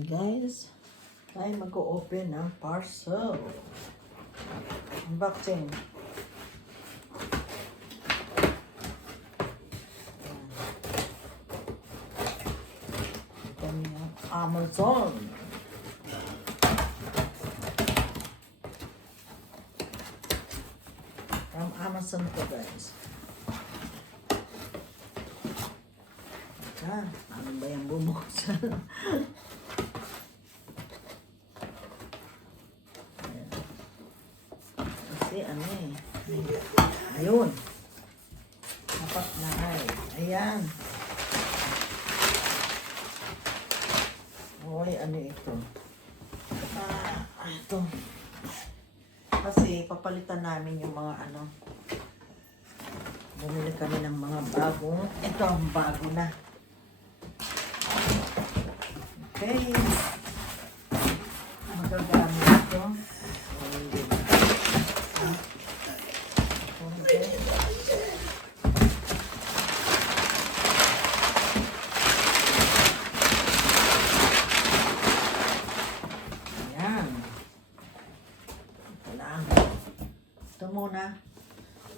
Guys, tayo mag-open ng parcel. Unboxing. Ito yung Amazon. From Amazon to guys. Ano ba yung bubuksan? Kasi ano eh. Ayun. Dapat na ay. Ayan. Oy, ano ito? Ito. Kasi papalitan namin yung mga ano. Bumili kami ng mga bagong. Ito ang bago na. Okay. Magagamit ito.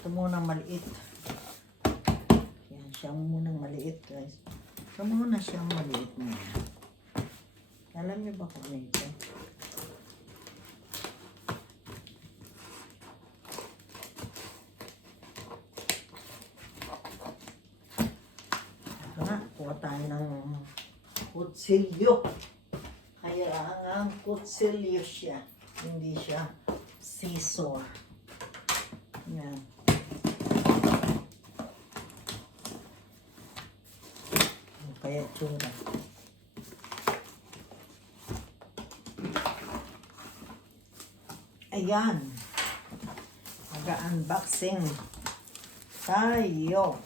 Ito muna maliit. Yan, siya munang maliit guys. Ito muna siyang maliit muna. Alam niyo ba kung ano ito? Ito na, kuha tayo ng kutsilyo. Kaya ang kutsilyo siya. Hindi siya scissor. Yan. Kaya tsura. Ayan. Mag-unboxing tayo.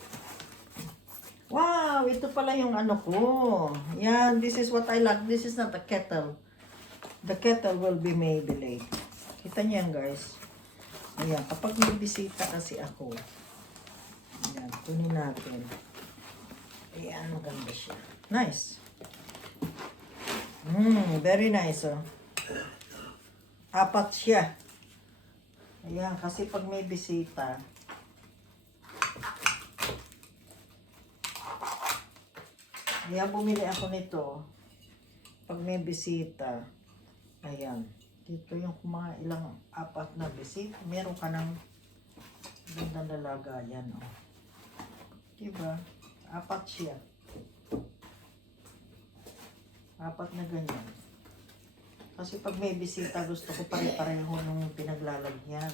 Wow! Ito pala yung ano ko. Yan. This is what I like. This is not a kettle. The kettle will be made late. Kita niyo yan guys. Ayan, kapag may bisita kasi ako, ayan, tunin natin. Ayan, maganda siya. Nice. Very nice, oh. Apat siya. Ayan, kasi pag may bisita, ayan, bumili ako nito. Pag may bisita, ayan. Dito yung mga ilang apat na bisita, meron ka ng gandang lalagayan, oh. Diba? Apat siya. Apat na ganyan. Kasi pag may bisita, gusto ko pare-pareho nung pinaglalagyan.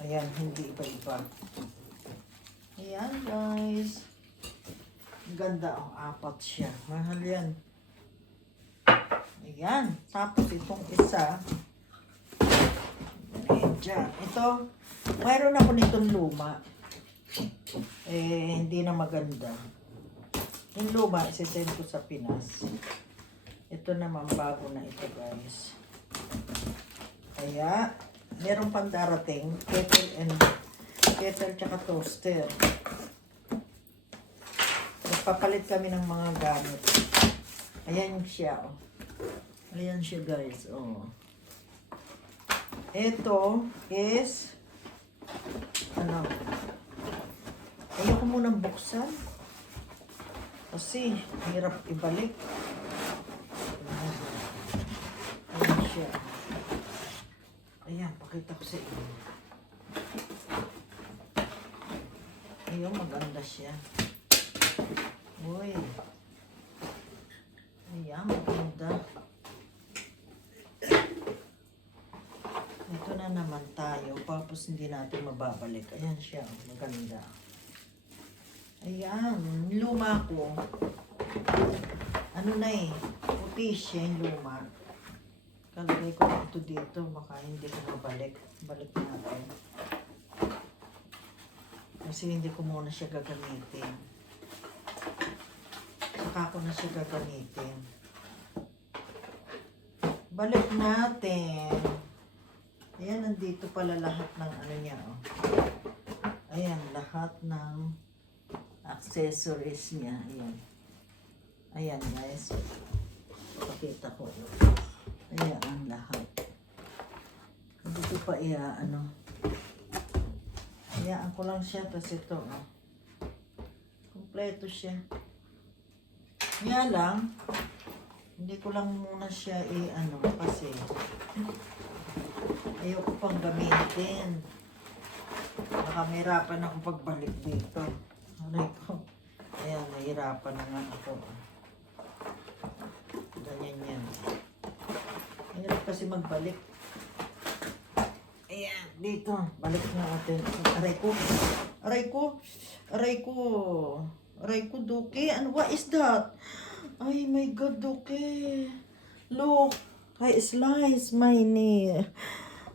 Ayan, hindi iba-iba. Ayan, guys. Ganda, oh. Apat siya. Mahal yan. Ayan. Tapos itong isa. Medya. Ito, mayroon ako nitong luma. Hindi na maganda. Yung luma, isisend ko sa Pinas. Ito naman, bago na ito, guys. Kaya, meron pang darating. Kettle tsaka toaster. Nagpapalit kami ng mga gamit. Ayan siya, oh. Ayan siya guys, oh. Ito is ano? Ayoko munang buksan. Kasi hirap ibalik. Ayan siya. Ayan, pakita ko sa inyo. Ayun, maganda siya. Uy. Ayan, maganda. Ito na naman tayo. Tapos hindi natin mababalik. Ayan siya. Maganda. Ayan. Luma ko. Ano na eh. Puti siya yung luma. Kalagay ko ito dito. Baka hindi ko mabalik. Balik natin. Kasi hindi ko muna siya gagamitin. Saka ko na siya gagamitin. Balik natin. Ayan, nandito pala lahat ng ano niya, oh. Ayan, lahat ng accessories niya. Ayan. Ayan, guys. Pakita ko. Ayan lahat. Hindi ko pa ano. Hayaan ko lang siya. Tapos ito, oh. Kompleto siya. Kaya lang, hindi ko lang muna siya ano kasi ayoko pang gamitin. Baka mahirapan ako pagbalik dito. Aray ko. Ayan, nahirapan na nga ako. Ganyan yan. Mahirap kasi magbalik. Ayan, dito. Balik natin. Aray ko. Aray ko. Aray ko. Aray ko, Duki. Ano, what is that? Ay, my God, Duki. Look. I slice my nail.